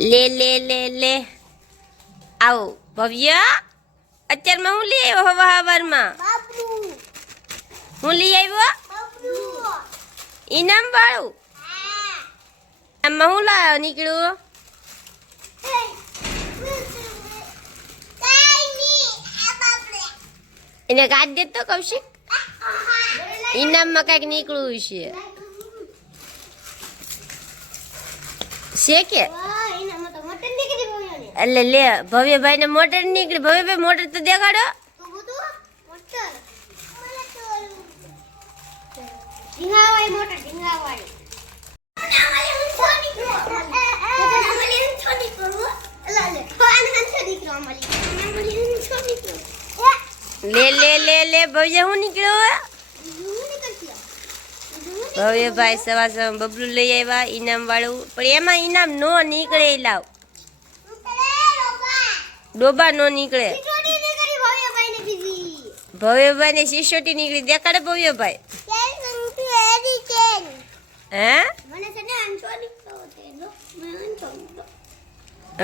લે લે લે લે આવો ભવ્ય અત્યારમાં હું લઈ આવ્યો હવા હવારમાં હું લઈ આવ્યો ઇનામ વાળું આમાં હું લાવ્યો નીકળ્યું એને કાઢ દે તો કૌશિક ઇનામમાં કઈક નીકળવું છે કે એટલે લે ભવ્યભાઈ ને મોટર નીકળી ભવ્યભાઈ મોટર તો દેખાડો લે લે લે લે ભવ્ય હું નીકળ્યો ભવ્યભાઈ સવાર સવાર બબલું લઈ આવ્યા ઇનામ વાળું પણ એમાં ઇનામ નો નીકળે લાવ ડોબા નો નીકળે ભવ્યભાઈ ને સિસોટી નીકળી દેખાડે ભવ્યભાઈ હે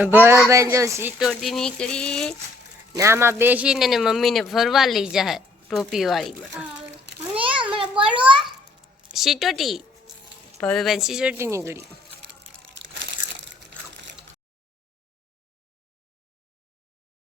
ભવ્યભાઈ જો સિસોટી નીકળી ને આમાં બેસીને ને મમ્મીને ફરવા લઈ જાય ટોપી વાળીમાં સિટોટી ભવ્યભાઈ સિસોટી નીકળી